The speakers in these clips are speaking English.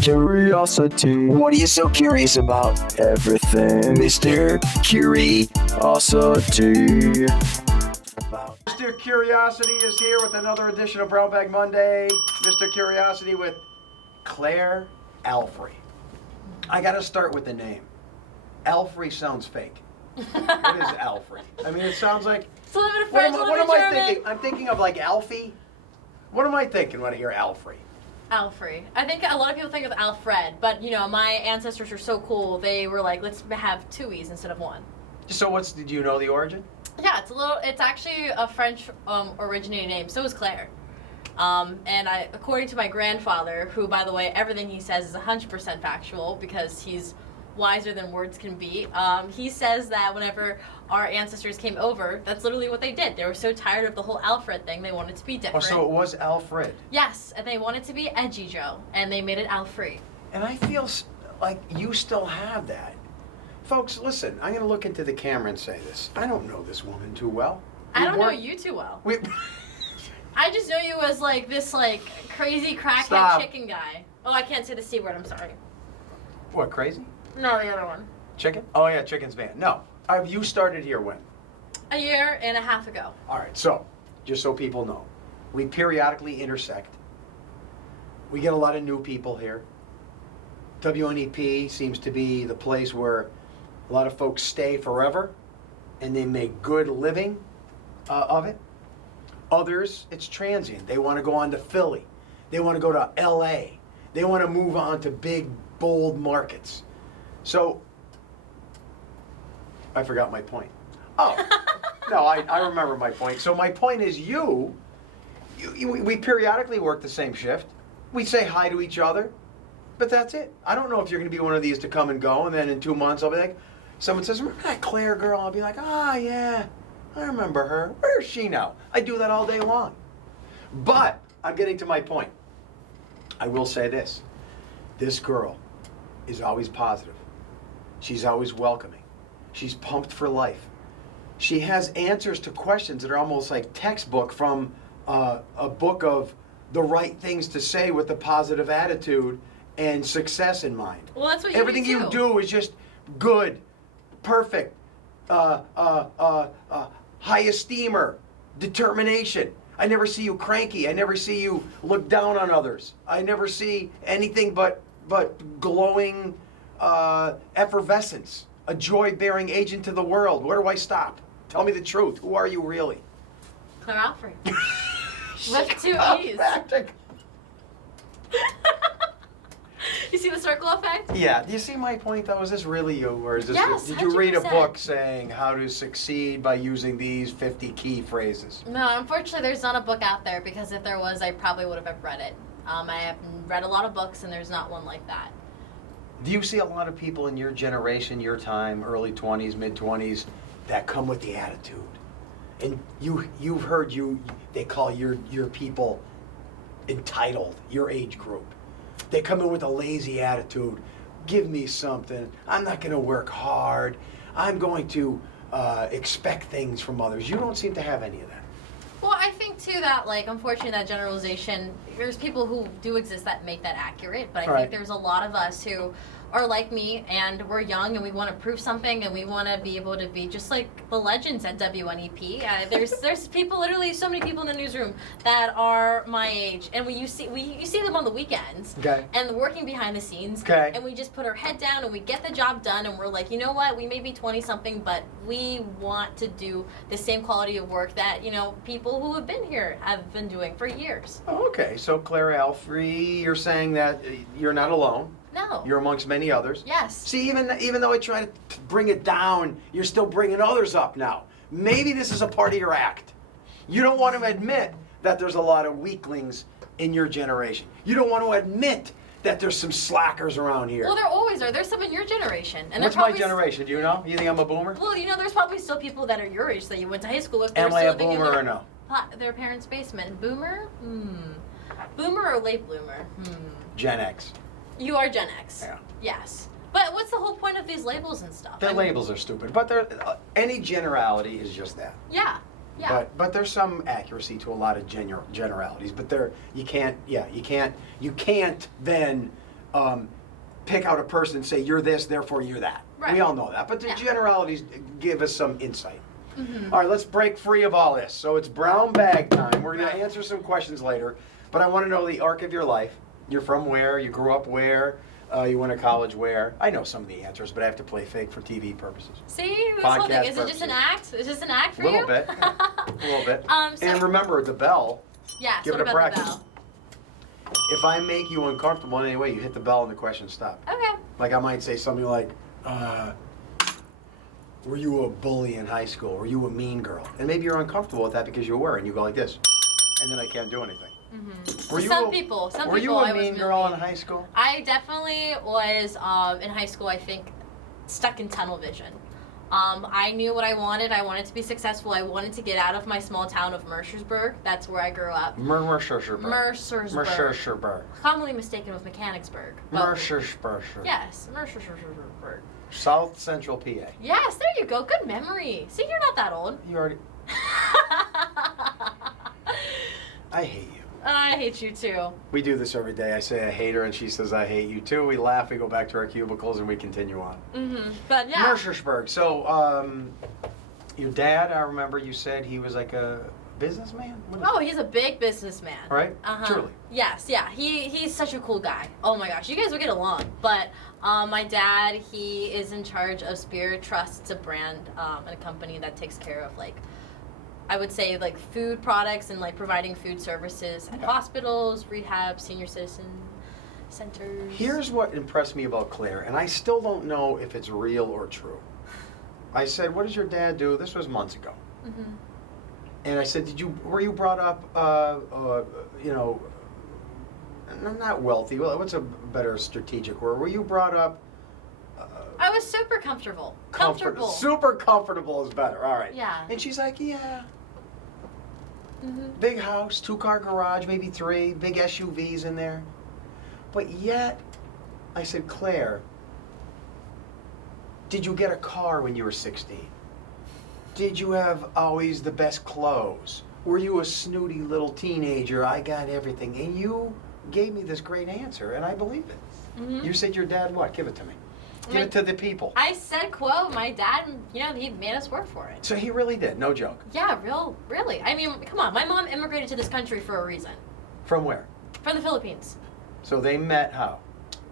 Curiosity. What are you so curious about? Everything, Mr. Curiosity. Mr. Curiosity is here with another edition of Brown Bag Monday. Mr. Curiosity with Claire Alfree. I gotta start with the name. Alfree sounds fake. What is Alfree? I mean, it sounds like... It's a little bit of French, what am I thinking? I'm thinking of like Alfie. What am I thinking when I hear Alfree? Alfree. I think a lot of people think of Alfred, but you know, my ancestors are so cool. They were like, let's have two E's instead of one. So did you know the origin? Yeah, it's actually a French originating name. So is Claire. And according to my grandfather, who, by the way, everything he says is 100% factual because he's wiser than words can be. He says that whenever our ancestors came over, that's literally what they did. They were so tired of the whole Alfred thing, they wanted to be different. Oh, so it was Alfred. Yes, and they wanted to be edgy Joe, and they made it Alfree. And I feel like you still have that. Folks, listen, I'm going to look into the camera and say this. I don't know this woman too well. I don't know you too well. I just know you as like this like crazy crackhead chicken guy. Oh, I can't say the C word, I'm sorry. What, crazy? No, the other one. Chicken? Oh yeah, chicken's banned. No. You started here when? A year and a half ago. All right, so, just so people know, we periodically intersect. We get a lot of new people here. WNEP seems to be the place where a lot of folks stay forever and they make good living of it. Others, it's transient. They want to go on to Philly. They want to go to LA. They want to move on to big, bold markets. So, I forgot my point. Oh, no, I remember my point. So my point is we periodically work the same shift. We say hi to each other, but that's it. I don't know if you're going to be one of these to come and go, and then in 2 months I'll be like, someone says, remember that Claire girl? I'll be like, yeah, I remember her. Where is she now? I do that all day long. But I'm getting to my point. I will say this. This girl is always positive. She's always welcoming. She's pumped for life. She has answers to questions that are almost like textbook from a book of the right things to say with a positive attitude and success in mind. Well, that's what you Everything do. you do is just good, perfect, high esteemer, determination. I never see you cranky. I never see you look down on others. I never see anything but glowing effervescence, a joy-bearing agent to the world. Where do I stop? Tell me the truth. Who are you really? Claire Alfree. With two E's. You see the circle effect? Yeah. Do you see my point, though? Is this really you, or is this? Yes, did you read a 100%. book saying how to succeed by using these 50 key phrases? No, unfortunately, there's not a book out there because if there was, I probably would have read it. I have read a lot of books, and there's not one like that. Do you see a lot of people in your generation, your time, early 20s, mid-20s, that come with the attitude? And you've heard they call your people entitled, your age group. They come in with a lazy attitude. Give me something. I'm not going to work hard. I'm going to expect things from others. You don't seem to have any of that. Well, I think, too, that, like, unfortunately, that generalization, there's people who do exist that make that accurate, but I think there's a lot of us who are like me, and we're young, and we want to prove something, and we want to be able to be just like the legends at WNEP. There's people, literally so many people in the newsroom that are my age, and you see them on the weekends, and working behind the scenes, and we just put our head down, and we get the job done, and we're like, you know what, we may be 20-something, but we want to do the same quality of work that, you know, people who have been here have been doing for years. Oh, okay, so Claire Alfree, you're saying that you're not alone. No. You're amongst many others. Yes. See, even though I try to bring it down, you're still bringing others up now. Maybe this is a part of your act. You don't want to admit that there's a lot of weaklings in your generation. You don't want to admit that there's some slackers around here. Well, there always are. There's some in your generation. And what's my generation? Do you know? You think I'm a boomer? Well, you know, there's probably still people that are your age that you went to high school with. Am I a boomer or no? Their parents' basement. Boomer? Boomer or late bloomer? Gen X. You are Gen X. Yeah. Yes. But what's the whole point of these labels and stuff? The labels are stupid, but any generality is just that. Yeah. Yeah. But there's some accuracy to a lot of generalities. But you can't then pick out a person and say, you're this, therefore you're that. Right. We all know that. But the Yeah. generalities give us some insight. Mm-hmm. All right, let's break free of all this. So it's brown bag time. We're going Right. to answer some questions later. But I want to know the arc of your life. You're from where? You grew up where? You went to college where? I know some of the answers, but I have to play fake for TV purposes. See, this whole Podcast thing, is it just an purposes. act? Is this an act for A you? little bit. A little bit. So, And remember, the bell. yeah, give so it a what about the practice. bell? If I make you uncomfortable in any way, you hit the bell and the questions stop. Okay. Like I might say something like, were you a bully in high school? Were you a mean girl? And maybe you're uncomfortable with that because you were, and you go like this, and then I can't do anything. Mm-hmm. Were you Some a- people Were you I a was mean really girl mean. in high school? I definitely was in high school. I think stuck in tunnel vision. I knew what I wanted. I wanted to be successful. I wanted to get out of my small town of Mercersburg. That's where I grew up. Mercersburg. Mercersburg. Commonly mistaken with Mechanicsburg. but- Mercersburg. Yes, Mercersburg. South Central PA. Yes, there you go. Good memory. See, you're not that old. You already. I hate you. I hate you too. We do this every day. I say I hate her, and she says I hate you too. We laugh. We go back to our cubicles, and we continue on. Mm-hmm. But yeah. Mercersburg. So, your dad, I remember you said he was like a businessman? What is Oh, he's a big businessman. Right? Uh-huh. Truly. Yes, yeah. He's such a cool guy. Oh my gosh, you guys would get along. But my dad, he is in charge of Spirit Trust. It's a brand and a company that takes care of like, I would say like food products and like providing food services at Okay. hospitals, rehab, senior citizen centers. Here's what impressed me about Claire, and I still don't know if it's real or true. I said, "What does your dad do?" This was months ago, Mm-hmm. and I said, were you brought up, you know, not wealthy? Well, what's a better strategic word? Were you brought up? I was super comfortable. Comfortable. Super comfortable is better. All right. Yeah. And she's like, yeah. Mm-hmm. Big house, 2-car garage, maybe 3, big SUVs in there. But yet, I said, Claire, did you get a car when you were 16? Did you have always the best clothes? Were you a snooty little teenager? I got everything. And you gave me this great answer, and I believe it. Mm-hmm. You said your dad what? Give it to me. Give it to the people. I said, quote, my dad, you know, he made us work for it. So he really did, no joke. Yeah, really. I mean, come on. My mom immigrated to this country for a reason. From where? From the Philippines. So they met how?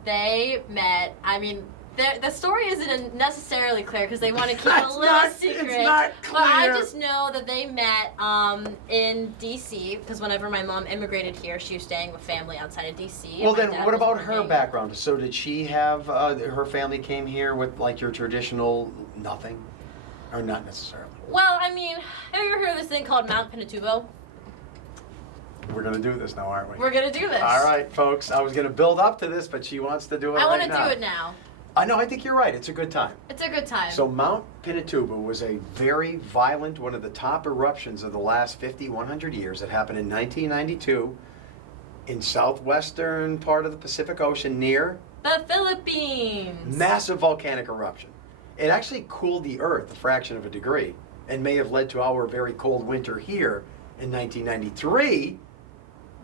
They met, I mean, the story isn't necessarily clear because they want to keep a It's little not- secret. it's not But I clear. just know that they met in D.C. because whenever my mom immigrated here, she was staying with family outside of D.C. Well, and my then dad what was about her working. background? So did she have, her family came here with like your traditional nothing? Or not necessarily? Well, I mean, have you ever heard of this thing called Mount Pinatubo? We're going to do this now, aren't we? We're going to do this. All right, folks. I was going to build up to this, but she wants to do it I right want now. to do it now. I know, I think you're right. It's a good time. It's a good time. So Mount Pinatubo was a very violent, one of the top eruptions of the last 50, 100 years. It happened in 1992 in southwestern part of the Pacific Ocean near the Philippines. massive volcanic eruption. It actually cooled the Earth a fraction of a degree and may have led to our very cold winter here in 1993.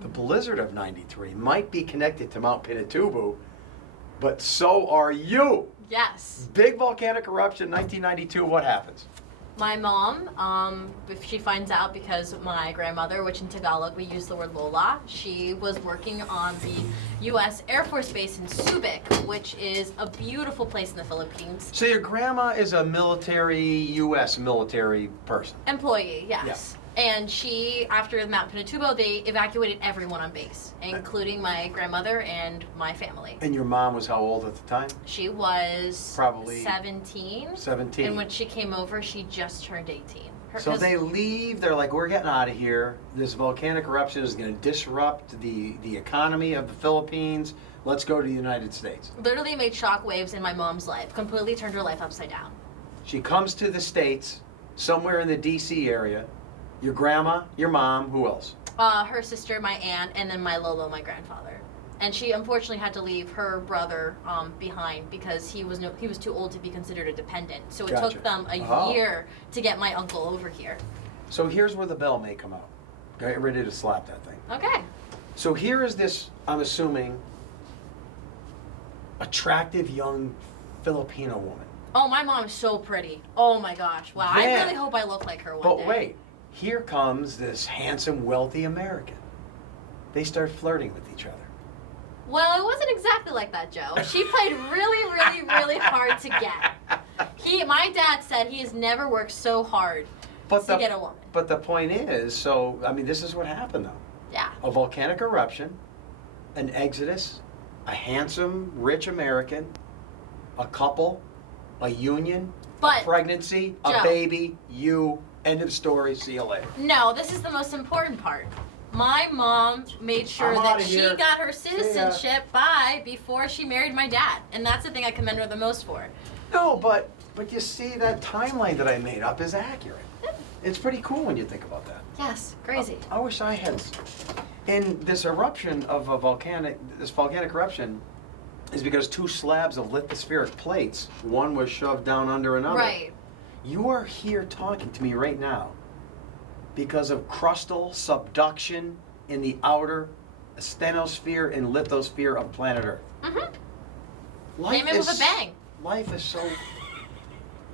The blizzard of 93 might be connected to Mount Pinatubo, but so are you. Yes. Big volcanic eruption, 1992, what happens? My mom, if she finds out, because my grandmother, which in Tagalog we use the word Lola, she was working on the U.S. Air Force Base in Subic, which is a beautiful place in the Philippines. So your grandma is a military, U.S. military person. Employee, yes. And she, after Mount Pinatubo, they evacuated everyone on base, including my grandmother and my family. And your mom was how old at the time? She was Probably 17. 17. And when she came over, she just turned 18. So they leave, they're like, we're getting out of here. This volcanic eruption is going to disrupt the economy of the Philippines. Let's go to the United States. Literally made shockwaves in my mom's life, completely turned her life upside down. She comes to the States, somewhere in the D.C. area. Your grandma, your mom, who else? Her sister, my aunt, and then my Lolo, my grandfather. And she unfortunately had to leave her brother behind because he was too old to be considered a dependent. So it Gotcha. took them a Oh. year to get my uncle over here. So here's where the bell may come out. Get ready to slap that thing. Okay. So here is this, I'm assuming, attractive young Filipino woman. Oh, my mom is so pretty. Oh my gosh. Wow. I Yeah. really hope I look like her one day. But wait, here comes this handsome, wealthy American. They start flirting with each other. Well, it wasn't exactly like that, Joe. She played really, really, really hard to get. My dad said he has never worked so hard to get a woman. But the point is, so, I mean, this is what happened, though. Yeah. A volcanic eruption, an exodus, a handsome, rich American, a couple, a union, But, a pregnancy, a Joe. baby, you, end of story, see you later. No, this is the most important part. My mom made sure I'm that outta she here. got her citizenship before she married my dad. And that's the thing I commend her the most for. No, but you see, that timeline that I made up is accurate. It's pretty cool when you think about that. Yes, crazy. I wish I had. And this eruption of this volcanic eruption is because two slabs of lithospheric plates, one was shoved down under another. Right. You are here talking to me right now because of crustal subduction in the outer asthenosphere and lithosphere of planet Earth. Mm-hmm. Came in with a bang. Life is so weird.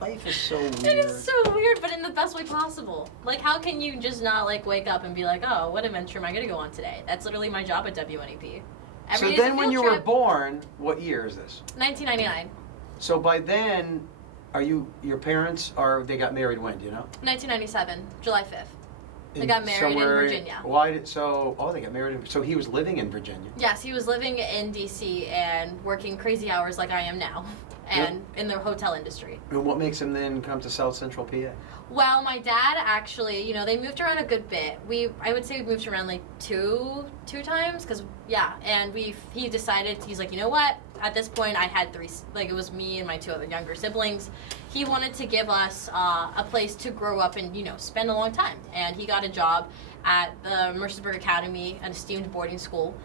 It is so weird, but in the best way possible. Like, how can you just not, like, wake up and be like, oh, what adventure am I going to go on today? That's literally my job at WNEP. So then when you were born, what year is this? 1999. So by then, your parents they got married when, do you know? 1997, July 5th. They got married in Virginia. They got married so he was living in Virginia. Yes, he was living in DC and working crazy hours like I am now, and in the hotel industry. And what makes him then come to South Central PA? Well, my dad actually, they moved around a good bit. I would say we moved around like two times, and he decided, he's like, you know what? At this point, I had three, like it was me and my two other younger siblings. He wanted to give us a place to grow up and, spend a long time. And he got a job at the Mercersburg Academy, an esteemed boarding school,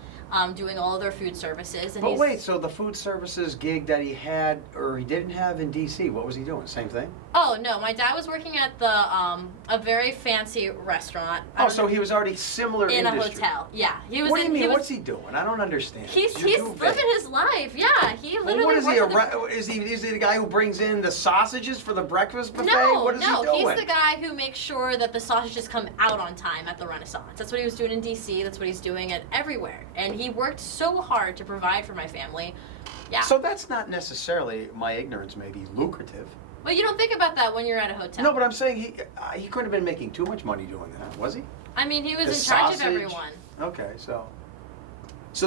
doing all of their food services. And But wait, so the food services gig that he had or he didn't have in DC, what was he doing? Same thing? Oh, no, my dad was working at a very fancy restaurant. So he was already similar in industry. a hotel. Yeah, he was. What do you mean? What's he doing? I don't understand. He's living his life. Yeah, he literally. What is he? Is he the guy who brings in the sausages for the breakfast buffet? No, what is he doing? He's the guy who makes sure that the sausages come out on time at the Renaissance. That's what he was doing in DC. That's what he's doing everywhere. And he worked so hard to provide for my family. Yeah. So that's not necessarily, my ignorance may be, lucrative. Well, you don't think about that when you're at a hotel. No, but I'm saying he couldn't have been making too much money doing that, was he? I mean, he was The in charge sausage. of everyone. Okay, so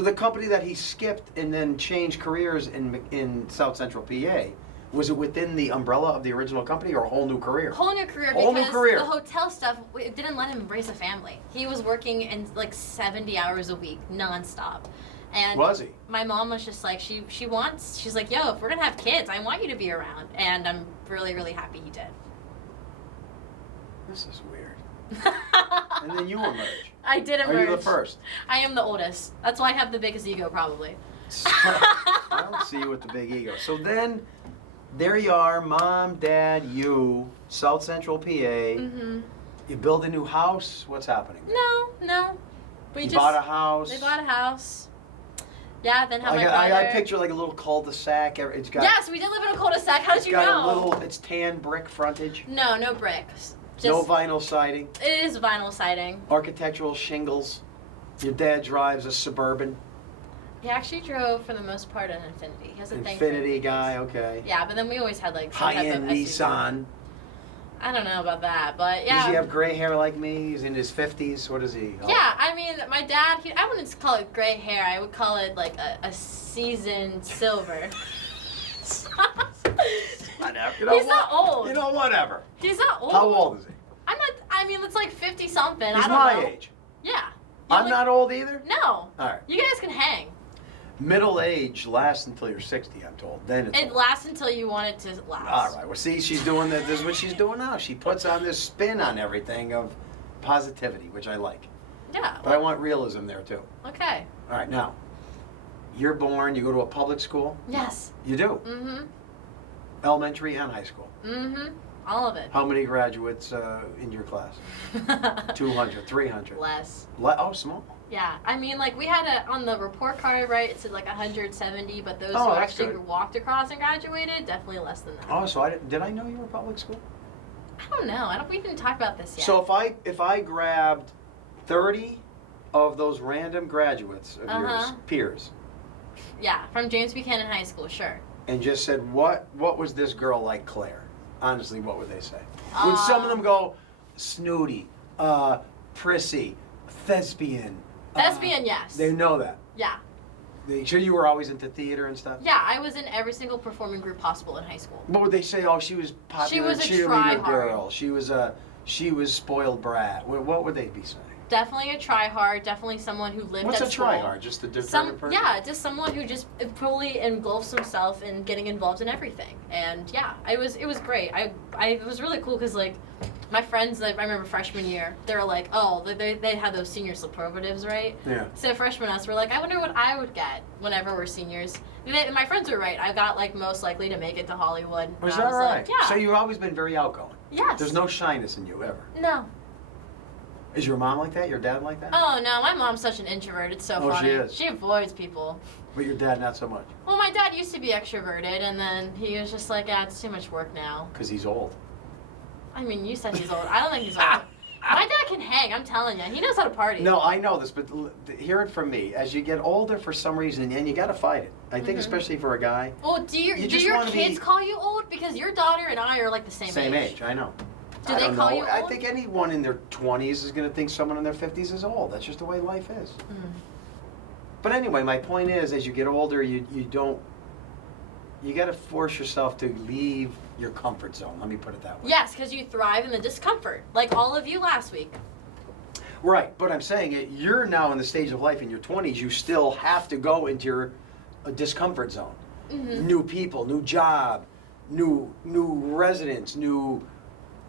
the company that he skipped and then changed careers in South Central PA, was it within the umbrella of the original company or a whole new career? Whole new career Whole new because career. the hotel stuff, it didn't let him raise a family. He was working in like 70 hours a week, nonstop. And Was he? my mom was just like, she's like, yo, if we're gonna have kids, I want you to be around. And I'm really, really happy he did. This is weird. And then you emerge. I did emerge. Are you the first? I am the oldest. That's why I have the biggest ego, probably. I don't see you with the big ego. So then, there you are, mom, dad, you, South Central PA. Mm-hmm. You build a new house. What's happening? No. You bought a house. They bought a house. Yeah, then have my I brother. picture like a little cul-de-sac. It's got. Yes, we did live in a cul-de-sac. How did you know? It's tan brick frontage. No bricks. No vinyl siding. It is vinyl siding. Architectural shingles. Your dad drives a Suburban. He actually drove, for the most part, an Infinity. He has a thing for Infinity Infinitys. guy, okay. Yeah, but then we always had like some type of High-end SUV. Nissan. I don't know about that, but yeah. Does he have gray hair like me? He's in his 50s. What is he? Yeah, I mean, my dad, I wouldn't call it gray hair. I would call it like a seasoned silver. Whatever. He's not old. Whatever. He's not old. How old is he? It's like 50-something. He's I don't my know. age. Yeah. I'm not old either? No. All right. You guys can hang. Middle age lasts until you're 60, I'm told. Then it's It over. lasts until you want it to last. All right. Well, see, she's doing that. This is what she's doing now. She puts on this spin on everything of positivity, which I like. Yeah. But I want realism there, too. Okay. All right. Now, you're born, you go to a public school? Yes. You do? Mm-hmm. Elementary and high school? Mm-hmm. All of it. How many graduates in your class? 200, 300? Less. Oh, small. Yeah, I mean, like, we had on the report card, right, it said like 170, but those Oh, who that's actually good. walked across and graduated, definitely less than that. Oh, so did I know you were public school? I don't know. We didn't talk about this yet. So if I grabbed 30 of those random graduates of yours, peers, yeah, from James Buchanan High School, sure. and just said, what was this girl like Claire? Honestly, what would they say? Would some of them go, snooty, prissy, thespian? Thespian, yes. They know that. Yeah. Sure you were always into theater and stuff? Yeah, I was in every single performing group possible in high school. What would they say? Oh, she was popular was a cheerleader try-hard. girl. She was spoiled brat. What would they be saying? Definitely a try-hard, definitely someone who lived What's at a school. try-hard? Just a determined person? Yeah, just someone who just fully engulfs himself in getting involved in everything. And yeah, it was great. It was really cool because like my friends, like, I remember freshman year, they were like, oh, they had those senior superlatives, right? Yeah. So freshmen us were like, I wonder what I would get whenever we're seniors. And my friends were right. I got like most likely to make it to Hollywood. Was And I that right? Like, yeah. So you've always been very outgoing. Yes. There's no shyness in you ever. No. Is your mom like that? Your dad like that? Oh no, my mom's such an introvert. It's so Oh, funny. she is. She avoids people. But your dad not so much. Well, my dad used to be extroverted, and then he was just like, it's too much work now. Because he's old. I mean, you said he's old. I don't think he's old. My dad can hang, I'm telling you. He knows how to party. No, I know this, but hear it from me. As you get older, for some reason, and you got to fight it. I think, especially for a guy. Well, do your just kids wanna be- call you old? Because your daughter and I are like the same age. Same age, I know. Do I they don't call know. you I old? think anyone in their 20s is going to think someone in their 50s is old. That's just the way life is. Mm. But anyway, my point is, as you get older, you got to force yourself to leave your comfort zone. Let me put it that way. Yes, because you thrive in the discomfort, like all of you last week. Right, but I'm saying you're now in the stage of life in your 20s. You still have to go into your discomfort zone. Mm-hmm. New people, new job, new residents, new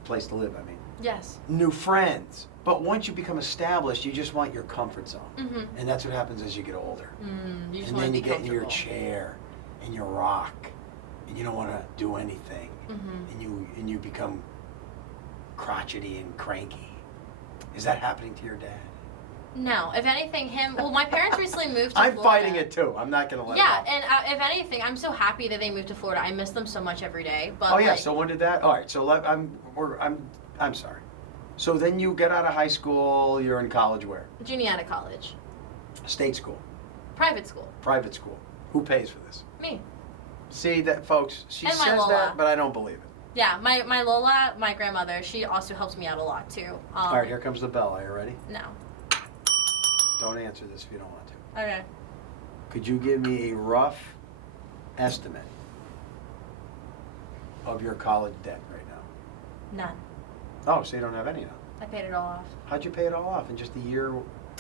place to live. I mean, Yes. new friends. But once you become established, you just want your comfort zone, Mm-hmm. and that's what happens as you get older. You just And want then to you be get in your comfortable. chair and you rock, and you don't want to do anything, Mm-hmm. and you become crotchety and cranky. Is that happening to your dad? No, if anything, well, my parents recently moved to I'm Florida. fighting it too. I'm not gonna let Yeah, it out. and if anything, I'm so happy that they moved to Florida. I miss them so much every day. But Oh yeah. like, So when did that? All right. So I'm sorry. So then you get out of high school. You're in college where? Juniata College, State school, private school, private school. Who pays for this? me. See that, folks? She And my says Lola. that, but I don't believe it. Yeah, my Lola, my grandmother, she also helps me out a lot too. All right. Here comes the bell. Are you ready? No. Don't answer this if you don't want to. Okay. Could you give me a rough estimate of your college debt right now? None. Oh, so you don't have any now. I paid it all off. How'd you pay it all off in just a year?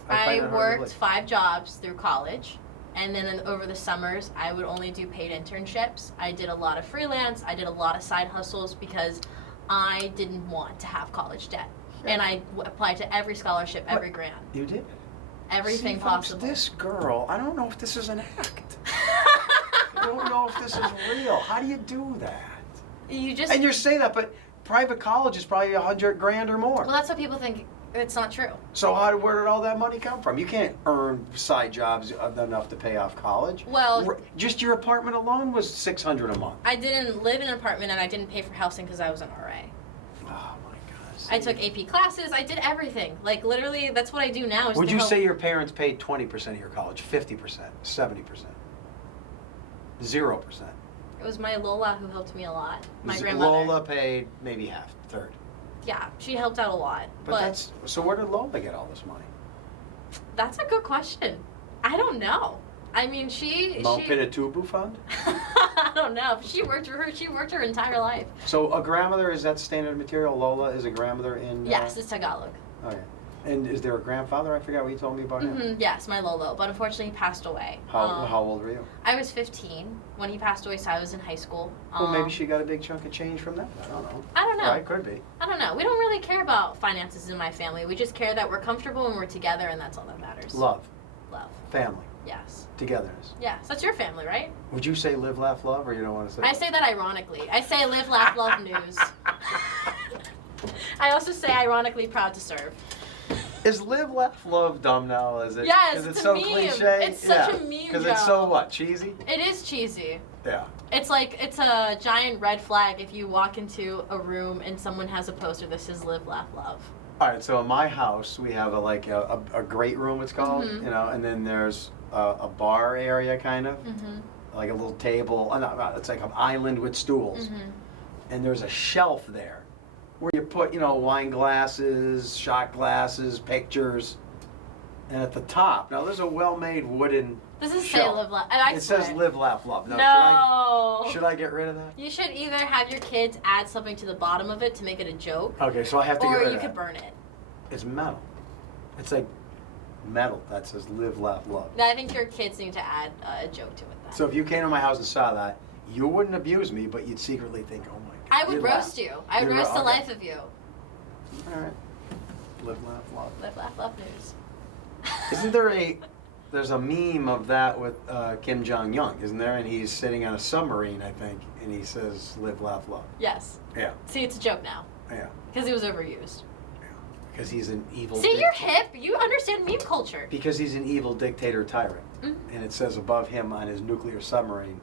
I find that hard to worked believe. 5 jobs through college, and then over the summers, I would only do paid internships. I did a lot of freelance. I did a lot of side hustles because I didn't want to have collage debt. Yeah. And I applied to every scholarship, every grant, You did? everything See, folks, possible. this girl, I don't know if this is an act. I don't know if this is real. How do you do that? You just And you're saying that, but private college is probably $100,000 or more. well, that's what people think. It's not true. So where did all that money come from? You can't earn side jobs enough to pay off college. Well, Just your apartment alone was $600 a month. I didn't live in an apartment, and I didn't pay for housing because I was an RA. Oh my God. I took AP classes. I did everything. Like literally, that's what I do now. Is Would to you help- say your parents paid 20% of your college, 50%, 70%, 0%? It was my Lola who helped me a lot. My Was grandmother. Lola paid maybe half, third. Yeah, she helped out a lot. But So where did Lola get all this money? that's a good question. I don't know. I mean, Mount Pinatubo fund? I don't know. She worked her entire life. So a grandmother, is that standard material? Lola is a grandmother in... Yes, it's Tagalog. Okay. And is there a grandfather? I forgot what you told me about him. Yes, my Lolo. But unfortunately, he passed away. How old were you? I was 15 when he passed away, so I was in high school. Well, maybe she got a big chunk of change from that. I don't know. I don't know. Right, could be. I don't know. We don't really care about finances in my family. We just care that we're comfortable and we're together, and that's all that matters. Love, Love. family, Yes. togetherness. Yes. That's your family, right? Would you say live, laugh, love, or you don't want to say I that? say that ironically. I say live, laugh, love, news. I also say ironically proud to serve. Is live, laugh, love dumb now? Is it? Yes, is it it's a so meme. cliche? It's such a meme, Because it's so what? Cheesy? It is cheesy. Yeah. It's like, it's a giant red flag if you walk into a room and someone has a poster that says live, laugh, love. All right, so in my house, we have a great room, it's called, Mhm. you know, and then there's a bar area, kind of, Mm-hmm. like a little table. It's like an island with stools. Mm-hmm. And there's a shelf there where you put, you know, wine glasses, shot glasses, pictures. And at the top, now there's a well-made wooden This is say shelf. live, laugh. And I It swear. says live, laugh, love. No. No. Should I get rid of that? You should either have your kids add something to the bottom of it to make it a joke, Okay, so I have to get or rid you of could that. burn it. It's metal. It's like metal that says live, laugh, love. I think your kids need to add a joke to it then. So if you came to my house and saw that, you wouldn't abuse me, but you'd secretly think, oh my God. I would you'd roast laugh. you. I would You'd roast the okay. life of you. All right. Live, laugh, love. Live, laugh, love news. Isn't there's a meme of that with Kim Jong-un, isn't there? And he's sitting on a submarine, I think, and he says, live, laugh, love. Yes. Yeah, See, it's a joke now. yeah. Because it was overused. Because he's an evil See, dic- you're hip. You understand meme culture. Because he's an evil dictator tyrant. Mm. And it says above him on his nuclear submarine,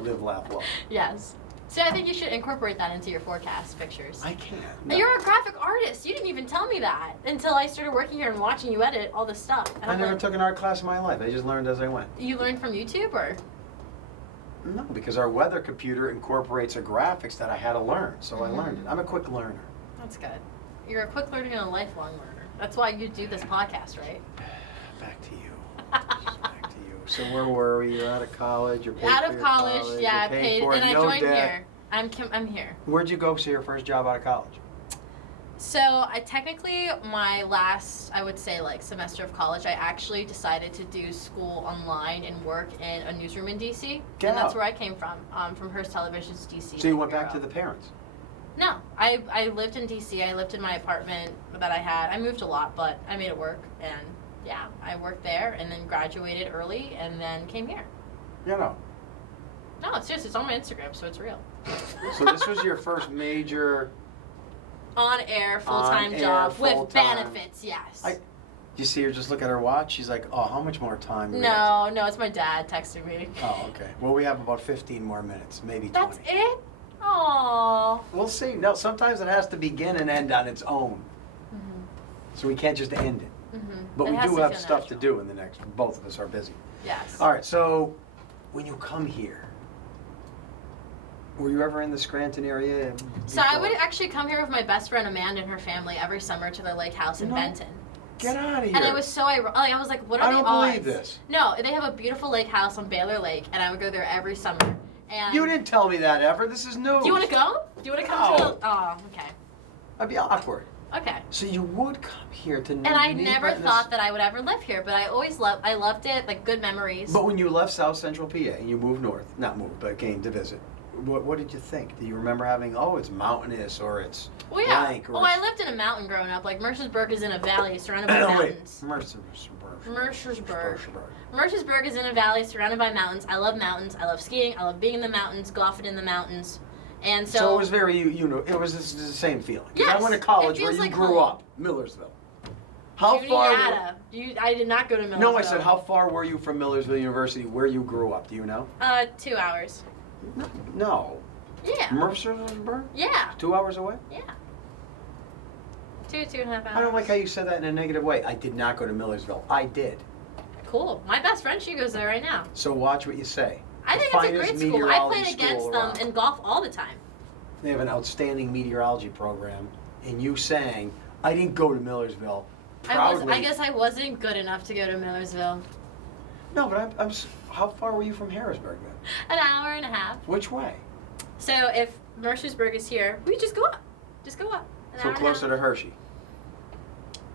live, laugh, love. Yes. See, I think you should incorporate that into your forecast pictures. I can't. No. You're a graphic artist. You didn't even tell me that until I started working here and watching you edit all this stuff. And I I'm never like, took an art class in my life. I just learned as I went. You learned from YouTube, or? No, because our weather computer incorporates a graphics that I had to learn, so I Mhm. learned it. I'm a quick learner. That's good. You're a quick learner and a lifelong learner. That's why you do this podcast, right? Back to you. Back to you. So where were we? You're out of college. You're paid Out for of your college, yeah, I you're paid, for it, and I no joined debt. here. I'm here. Where'd you go for your first job out of college? So I technically, my last, I would say, like, semester of college, I actually decided to do school online and work in a newsroom in DC. Get And that's out. where I came from Hearst Television's DC. So you went back to bureau. the parents. No, I lived in DC. I lived in my apartment that I had. I moved a lot, but I made it work. And yeah, I worked there and then graduated early and then came here. You know. No, it's serious. It's on my Instagram, so it's real. So this was your first major. On-air, full-time On-air, job with full-time. benefits, yes. You see her just look at her watch. She's like, "Oh, how much more time?" do we No, have no, it's my dad texting me. to-" Oh, okay. Well, we have about 15 more minutes, maybe 20. That's it? Aww. We'll see. No, sometimes it has to begin and end on its own, Mm-hmm. so we can't just end it. Mm-hmm. But we do have stuff to do in the next. Both of us are busy. Yes. All right. So, when you come here, were you ever in the Scranton area? So I before? would actually come here with my best friend Amanda and her family every summer to their lake house in No. Benton. Get out of here. And I was so like, I was like, what are I the don't odds? believe this. No, they have a beautiful lake house on Baylor Lake, and I would go there every summer. And You didn't tell me that ever. This is news. Do you want to go? Do you want to come to No. the? Oh, okay, That'd be awkward. okay. So you would come here to. And I never thought that I would ever live here, but I always loved it, like good memories. But when you left South Central PA and you moved north, not moved, but came to visit, what did you think? Do you remember having, oh, it's mountainous or it's Well, yeah. blank? Or Oh, I lived in a mountain growing up. Like Mercersburg is in a valley surrounded by No, wait. mountains. Mercersburg. Mercersburg is in a valley surrounded by mountains. I love mountains. I love skiing. I love being in the mountains, golfing in the mountains. And so it was very, it was the same feeling. 'Cause Yes, I went to it college where feels you like grew home. up, Millersville. How far? Juniata. I did not go to Millersville. No, I said, how far were you from Millersville University, where you grew up? Do you know? 2 hours. No. Yeah. Mercersburg? Yeah. 2 hours away? Yeah. 2.5 hours. I don't like how you said that in a negative way. I did not go to Millersville. I did. Cool. My best friend, she goes there right now. So watch what you say. I The think it's a finest great school. I meteorology played against school them around. in golf all the time. They have an outstanding meteorology program, and you saying, I didn't go to Millersville, proudly. I guess I wasn't good enough to go to Millersville. No, but how far were you from Harrisburg then? An hour and a half. Which way? So if Mercersburg is here, we just go up. Just go up. An So hour and a closer to Hershey.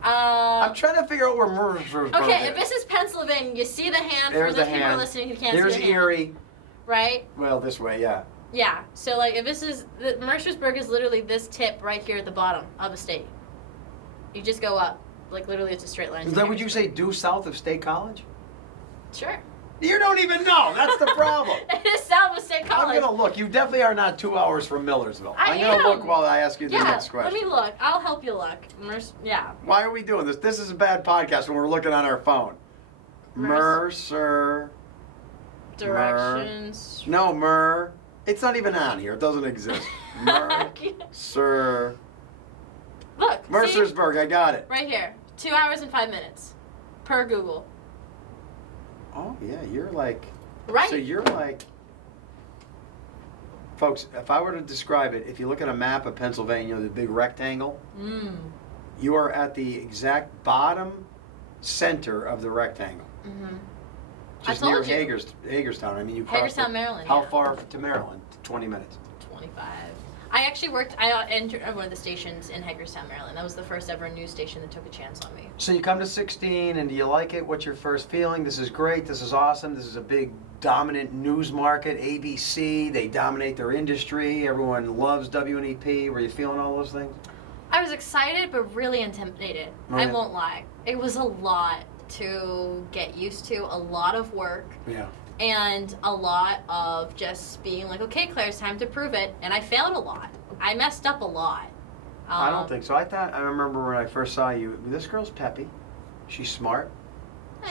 half. I'm trying to figure out where Mercersburg Okay, is. if this is Pennsylvania, you see the hand There's for the the people hand. listening who can't There's see the hand. Erie. Right? Well, this way, yeah. Yeah. So like if this is Mercersburg is literally this tip right here at the bottom of the state. You just go up. Like literally it's a straight line. Is to that what you Harrisburg. say, due south of State College? Sure. You don't even know. That's the problem. It is South of State College. I'm going to look, you definitely are not 2 hours from Millersville. I'm going am. to look while I ask you the next Let question. me look. I'll help you look. Yeah. Why are we doing this? This is a bad podcast when we're looking on our phone. Mercer. Directions. No, It's not even on here. It doesn't exist. Mercer. Look. Mercersburg, See? I got it. Right here. 2 hours and 5 minutes. Per Google. Oh, yeah, you're like... Right. So you're like... Folks, if I were to describe it, if you look at a map of Pennsylvania, the big rectangle, you are at the exact bottom center of the rectangle. Just near Hagerstown. I mean, you cross Hagerstown, Maryland. How far to Maryland? 20 minutes. 25. I actually I entered one of the stations in Hagerstown, Maryland. That was the first ever news station that took a chance on me. So you come to 16, and do you like it? What's your first feeling? This is great. This is awesome. This is a big, dominant news market. ABC, they dominate their industry. Everyone loves WNEP. Were you feeling all those things? I was excited, but really intimidated. Oh, I yeah. won't lie. It was a lot to get used to, a lot of work. Yeah. And a lot of just being like, okay, Claire, it's time to prove it. And I failed a lot. I messed up a lot. I don't think so. I remember when I first saw you, this girl's peppy. She's smart.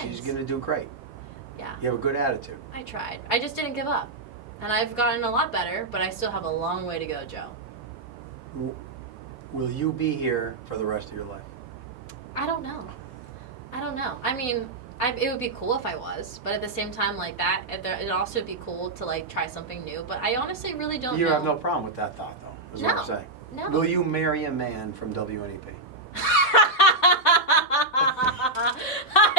She's going to do great. Yeah. You have a good attitude. I tried. I just didn't give up. And I've gotten a lot better, but I still have a long way to go, Joe. Will you be here for the rest of your life? I don't know. I mean, it would be cool if I was, but at the same time, like that, it'd also be cool to like try something new. But I honestly really don't know. You have no problem with that thought, though, is what I'm saying. No. Will you marry a man from WNEP?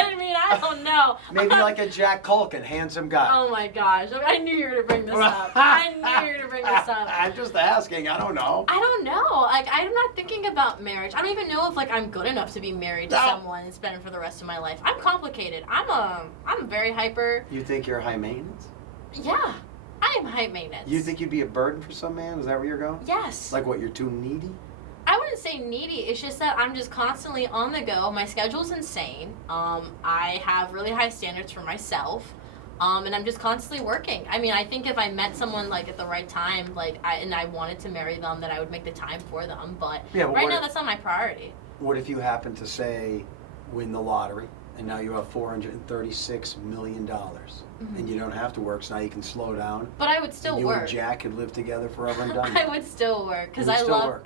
I mean, I don't know. Maybe like a Jack Culkin, handsome guy. Oh my gosh. I knew you were going to bring this up. I knew you were going to bring this up. I'm just asking. I don't know. I don't know. Like, I'm not thinking about marriage. I don't even know if, like, I'm good enough to be married to someone and spend it for the rest of my life. I'm complicated. I'm very hyper. You think you're high maintenance? Yeah. I am high maintenance. You think you'd be a burden for some man? Is that where you're going? Yes. Like what, you're too needy? I wouldn't say needy. It's just that I'm just constantly on the go. My schedule's insane. I have really high standards for myself. And I'm just constantly working. I mean, I think if I met someone like at the right time, like and I wanted to marry them, that I would make the time for them. But right now, that's not my priority. What if you happen to say win the lottery and now you have $436 million and you don't have to work, so now you can slow down? But I would still and you work. and Jack could live together forever and done. I would still work because I love.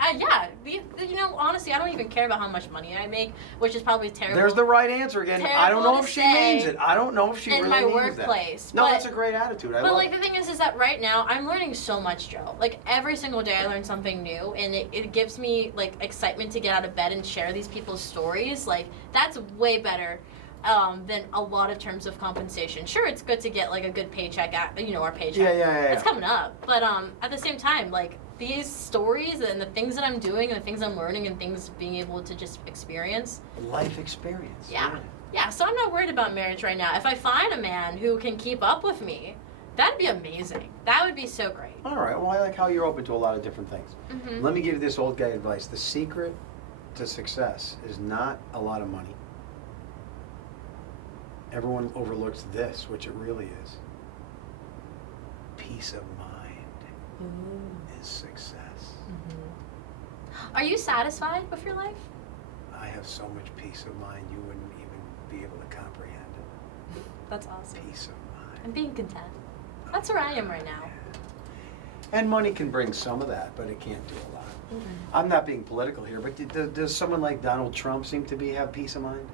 You know, honestly, I don't even care about how much money I make, which is probably terrible. There's the right answer again. I don't know if she means it. I don't know if she really means that. In my workplace. No, that's a great attitude. But like the thing is that right now I'm learning so much, Joe. Like every single day I learn something new, and it gives me like excitement to get out of bed and share these people's stories. Like that's way better. Than a lot of terms of compensation. Sure, it's good to get like a good paycheck at our paycheck. Yeah. It's coming up, but at the same time, like these stories and the things that I'm doing and the things I'm learning and things being able to just experience. Life experience. Yeah. So I'm not worried about marriage right now. If I find a man who can keep up with me, that'd be amazing. That would be so great. All right. Well, I like how you're open to a lot of different things. Mm-hmm. Let me give you this old guy advice. The secret to success is not a lot of money. Everyone overlooks this, which it really is. Peace of mind is success. Mm-hmm. Are you satisfied with your life? I have so much peace of mind you wouldn't even be able to comprehend it. That's awesome. Peace of mind. I'm being content. That's where I am right now. And money can bring some of that, but it can't do a lot. Mm-hmm. I'm not being political here, but does someone like Donald Trump seem to have peace of mind?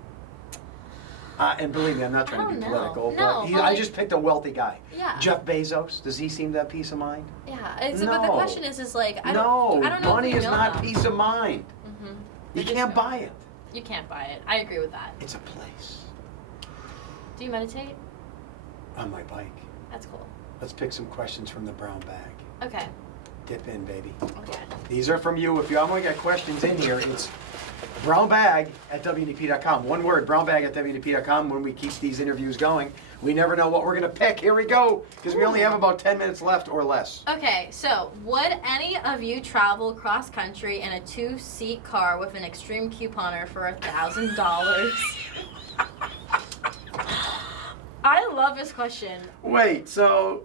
And believe me, I'm not trying to be political, but I just picked a wealthy guy. Yeah. Jeff Bezos, does he seem to have peace of mind? Yeah. No. But the question is like, I don't know. Money is not peace of mind. Mm-hmm. You can't buy it. You can't buy it. I agree with that. It's a place. Do you meditate? On my bike. That's cool. Let's pick some questions from the brown bag. Okay. Dip in, baby. Okay. These are from you. If you haven't got questions in here, it's brownbag@WNEP.com. One word, brownbag@WNEP.com. When we keep these interviews going, we never know what we're going to pick. Here we go, because we only have about 10 minutes left or less. Okay, so would any of you travel cross country in a 2-seat car with an extreme couponer for $1,000? I love this question. Wait, so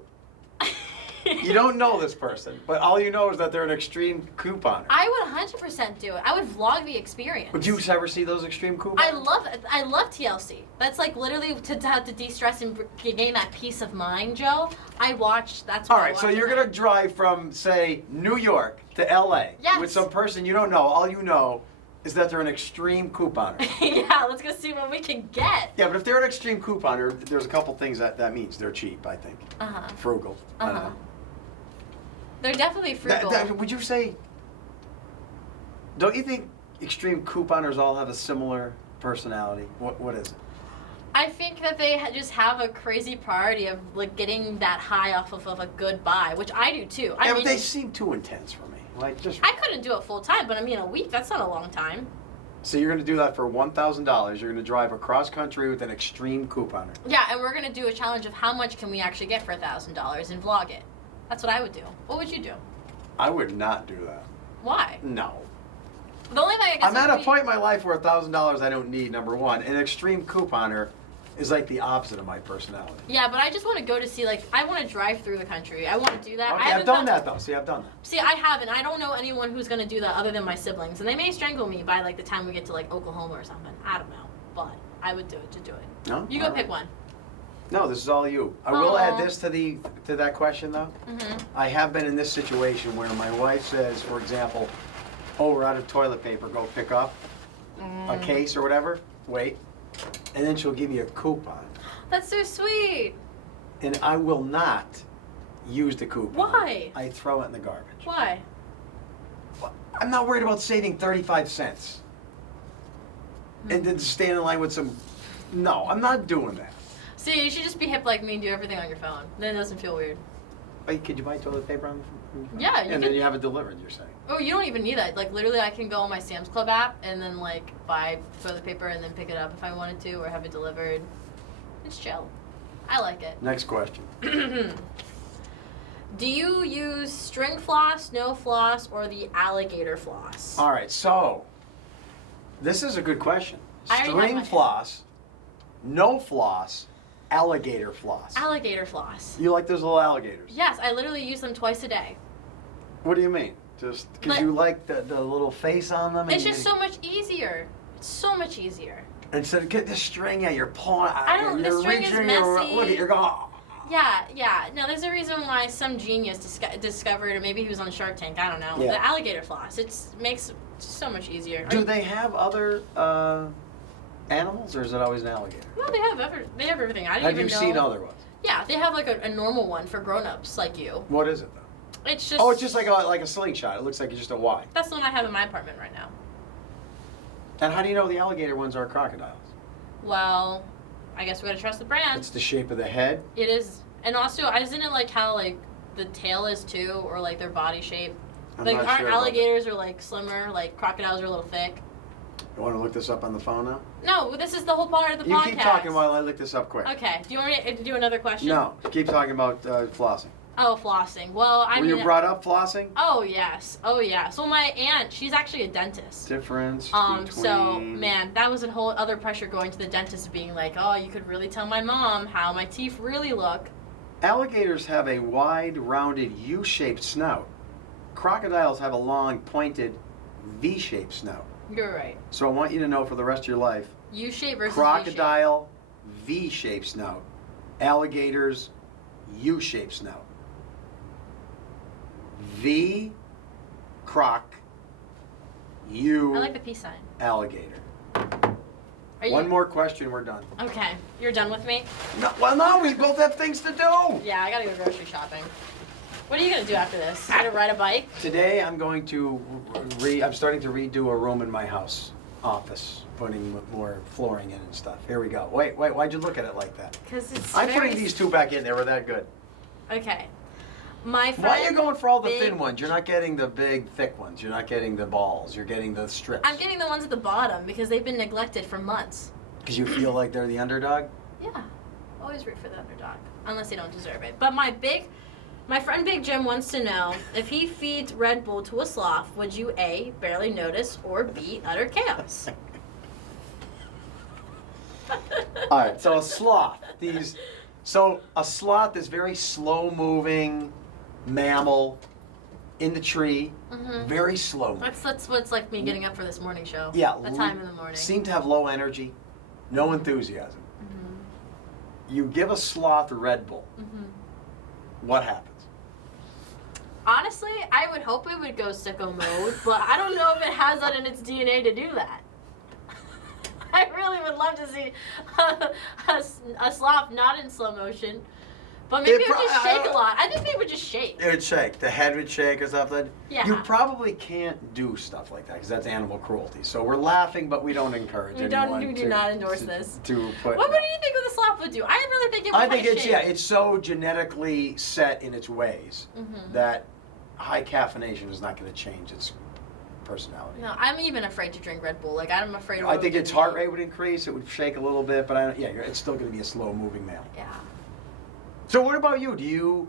You don't know this person, but all you know is that they're an extreme couponer. I would 100% do it. I would vlog the experience. Would you ever see those extreme couponers? I love TLC. That's like literally to have to de-stress and gain that peace of mind, Joe. I watched. That's what All I right, so watched you're at gonna night. drive from, say, New York to LA Yes. with some person you don't know. All you know is that they're an extreme couponer. Yeah, let's go see what we can get. Yeah, but if they're an extreme couponer, there's a couple things that means. They're cheap, I think. Uh-huh. Frugal. I don't Uh-huh. know. They're definitely frugal. Would you say? Don't you think extreme couponers all have a similar personality? What is it? I think that they just have a crazy priority of like getting that high off of a good buy, which I do too. I Yeah, mean, but they seem too intense for me. Like just. I couldn't do it full time, but I mean a week, that's not a long time. So you're gonna do that for $1,000. You're gonna drive across country with an extreme couponer. Yeah, and we're gonna do a challenge of how much can we actually get for $1,000 and vlog it. That's what I would do. What would you do? I would not do that. Why? No. The only thing I guess I'm at would a be- point in my life where $1,000 I don't need. Number one, an extreme couponer is like the opposite of my personality. Yeah, but I just want to go to see, like, I want to drive through the country. I want to do that. I Okay, haven't I've done that though. See, I've done that. See, I haven't. I don't know anyone who's going to do that other than my siblings. And they may strangle me by, like, the time we get to, like, Oklahoma or something. I don't know. But I would do it to do it. No. You go All pick right. one. No, this is all you. I will Aw. add this to that question though. Mm-hmm. I have been in this situation where my wife says, for example, "Oh, we're out of toilet paper. Go pick up a case or whatever." Wait, and then she'll give me a coupon, That's so sweet. and I will not use the coupon. Why? I throw it in the garbage. Why? I'm not worried about saving 35 cents. And then stand in line with some. No, I'm not doing that. See, you should just be hip like me and do everything on your phone. Then it doesn't feel weird. Wait, could you buy toilet paper on the phone? Yeah, you And then can- you have it delivered, you're saying. Oh, you don't even need that. Like, literally, I can go on my Sam's Club app and then, like, buy toilet paper and then pick it up if I wanted to or have it delivered. It's chill. I like it. Next question. Do you use string floss, no floss, or the alligator floss? All right, so this is a good question. I already have String mine. floss, no floss, alligator floss. Alligator floss. You like those little alligators? Yes, I literally use them twice a day. What do you mean? Just because Like- you like the little face on them? It's and just so much easier. It's so much easier. Instead of get the string out, you're pulling. I don't- the You're string is reaching, you're- messy. Look at you're going. "Oh." Yeah. No, there's a reason why some genius discovered, or maybe he was on Shark Tank, I don't know, Yeah. the alligator floss. It makes it so much easier. Do they have other animals, or is it always an alligator? No, they have everything. I didn't Have even you know. seen other ones? Yeah, they have like a normal one for grown-ups like you. What is it though? It's just. Oh, it's just like a slingshot. It looks like it's just a Y. That's the one I have in my apartment right now. And how do you know the alligator ones are crocodiles? Well, I guess we gotta trust the brand. It's the shape of the head. It is, and also, isn't it like how like the tail is too, or like their body shape? I'm Like not aren't sure about alligators are like slimmer, like crocodiles are a little thick? You want to look this up on the phone now? No, this is the whole part of the You podcast. keep talking while I look this up quick. Okay. Do you want me to do another question? No, keep talking about flossing. Oh, flossing. Well, I Were mean. you brought up flossing? Oh yes. Oh yeah. So my aunt, she's actually a dentist. Difference So between... man, that was a whole other pressure going to the dentist, being like, oh, you could really tell my mom how my teeth really look. Alligators have a wide, rounded U-shaped snout. Crocodiles have a long, pointed V-shaped snout. You're right. So I want you to know for the rest of your life, U-shape versus crocodile, V-shaped snout. Alligators, U-shaped snout. V, croc, U, V-shape. I like the peace sign. alligator. Are you, One more question, we're done. Okay. You're done with me? No, well, no, we both have things to do. Yeah, I gotta go grocery shopping. What are you gonna do after this? You gonna ride a bike? Today I'm going to I'm starting to redo a room in my house, office, putting more flooring in and stuff. Here we go. Wait, why'd you look at it like that? Because it's I'm very... putting these two back in, they were that good. Okay. My friend... Why are you going for all the big- thin ones? You're not getting the big, thick ones. You're not getting the balls. You're getting the strips. I'm getting the ones at the bottom because they've been neglected for months. Because you feel like they're the underdog? Yeah. Always root for the underdog. Unless they don't deserve it. But my friend Big Jim wants to know, if he feeds Red Bull to a sloth, would you A, barely notice, or B, utter chaos? All right, so a sloth. So a sloth is very slow moving, mammal, in the tree, Mhm. very slow. That's what's like me getting up for this morning show. Yeah, The time in the morning. seem to have low energy, no enthusiasm. Mhm. You give a sloth a Red Bull, Mhm. what happens? Honestly, I would hope it would go sicko mode, but I don't know if it has that in its DNA to do that. I really would love to see a sloth not in slow motion, but maybe it would just shake a lot. I think they would just shake. It would shake. The head would shake or something. Yeah. You probably can't do stuff like that because that's animal cruelty. So we're laughing, but we don't encourage anyone We do not endorse this. To put. What do you think the sloth would do? I really think it would I think probably it's shake. it's so genetically set in its ways Mhm. that high caffeination is not going to change its personality. No, I'm even afraid to drink Red Bull. Like, I'm afraid of I what think it its would heart do. rate would increase. It would shake a little bit, but it's still going to be a slow moving mammal. Yeah. So what about you?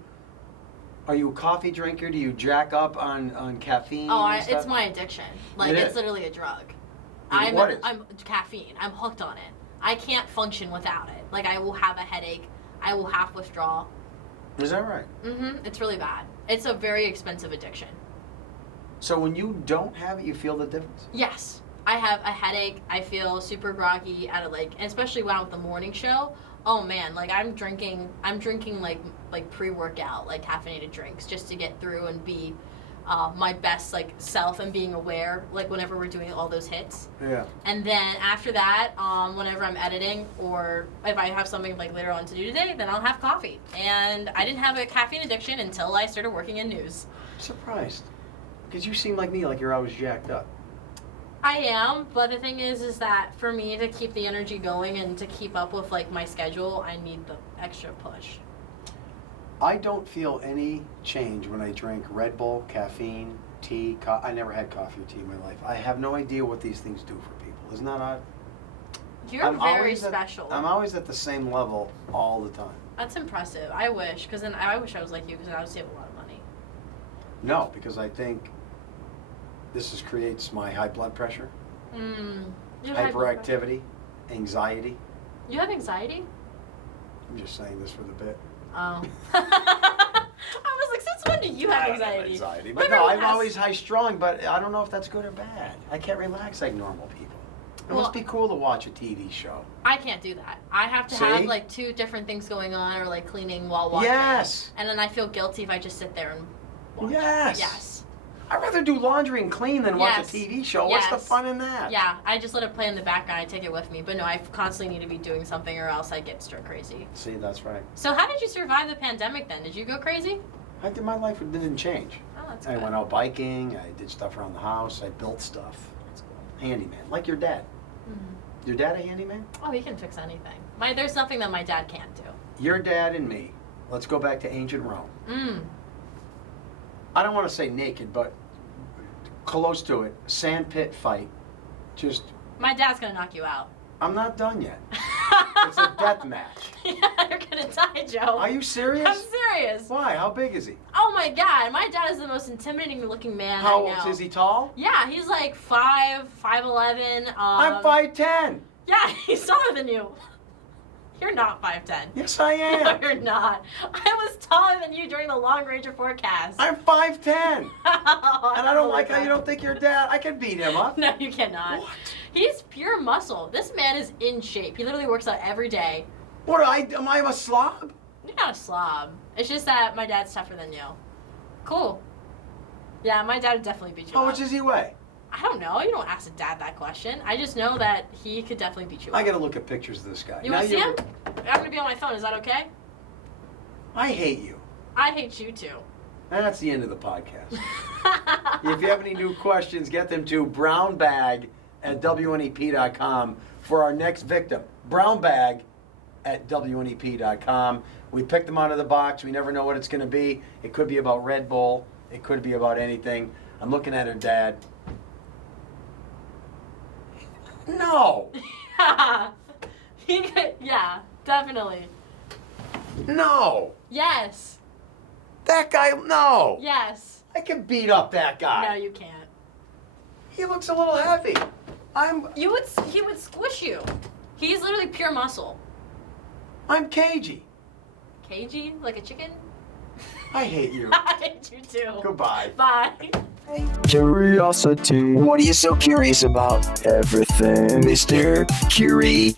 Are you a coffee drinker? Do you jack up on caffeine? Oh, and stuff? it's my addiction. Like, It it's is. literally a drug. What is? I'm caffeine. I'm hooked on it. I can't function without it. Like, I will have a headache. I will have withdrawal. Is that right? Mm-hmm. It's really bad. It's a very expensive addiction. So when you don't have it, you feel the difference? Yes. I have a headache. I feel super groggy at especially when I'm with the morning show. Oh man, like I'm drinking like pre-workout, like caffeinated drinks just to get through and be my best like self and being aware like whenever we're doing all those hits. Yeah. And then after that, whenever I'm editing or if I have something like later on to do today, then I'll have coffee. And I didn't have a caffeine addiction until I started working in news. I'm surprised. Because you seem like me, like you're always jacked up. I am, but the thing is that for me to keep the energy going and to keep up with like my schedule, I need the extra push. I don't feel any change when I drink Red Bull, caffeine, tea. I never had coffee or tea in my life. I have no idea what these things do for people. Isn't that odd? You're I'm very always special. I'm always at the same level all the time. That's impressive. I wish, because then I wish I was like you, because I would save a lot of money. No, because I think this creates my high blood pressure, You have high blood pressure? hyperactivity, anxiety. You have anxiety? I'm just saying this for the bit. Oh. I was like, since when do you have I don't anxiety? anxiety. But Everyone no, I'm has- always high strung, but I don't know if that's good or bad. I can't relax like normal people. It Well- must be cool to watch a TV show. I can't do that. I have to See? have like two different things going on or like cleaning while watching. Yes. And then I feel guilty if I just sit there and watch. Yes. Yes. I'd rather do laundry and clean than watch Yes. a TV show. What's the Yes. fun in that? Yeah, I just let it play in the background. I take it with me. But no, I constantly need to be doing something or else I get stir crazy. See, that's right. So how did you survive the pandemic then? Did you go crazy? My life didn't change. Oh, that's I good. went out biking. I did stuff around the house. I built stuff. That's cool. Handyman, like your dad. Mhm. Your dad a handyman? Oh, he can fix anything. There's nothing that my dad can't do. Your dad and me. Let's go back to ancient Rome. I don't want to say naked, but close to it. Sand pit fight. Just, My dad's gonna knock you out. I'm not done yet. It's a death match. Yeah, you're gonna die, Joe. Are you serious? I'm serious. Why? How big is he? Oh my god, my dad is the most intimidating looking man How I know. old is he? Tall? Yeah, he's like 5'11". I'm 5'10". Yeah, he's taller than you. You're not 5'10". Yes, I No, am. you're not. I was taller than you during the long ranger forecast. I'm 5'10". And I don't like how you know. don't think your dad. I can beat him up. No, you cannot. What? He's pure muscle. This man is in shape. He literally works out every day. What am I a slob? You're not a slob. It's just that my dad's tougher than you. Cool. Yeah, my dad would definitely beat you How up. much does he weigh? I don't know. You don't ask a dad that question. I just know that he could definitely beat you up. I gotta look at pictures of this guy. You Now want to see him? I'm going to be on my phone. Is that okay? I hate you. I hate you too. And that's the end of the podcast. If you have any new questions, get them to brownbag@WNEP.com for our next victim. Brownbag@WNEP.com. We picked them out of the box. We never know what it's going to be. It could be about Red Bull. It could be about anything. I'm looking at her dad. No. He could, yeah, definitely. No. Yes. That guy, no. Yes. I can beat up that guy. No, you can't. He looks a little heavy. He would squish you. He's literally pure muscle. I'm cagey. Cagey? Like a chicken? I hate you. I hate you too. Goodbye. Bye. Curiosity. What are you so curious about? Everything, Mr. Curiosity.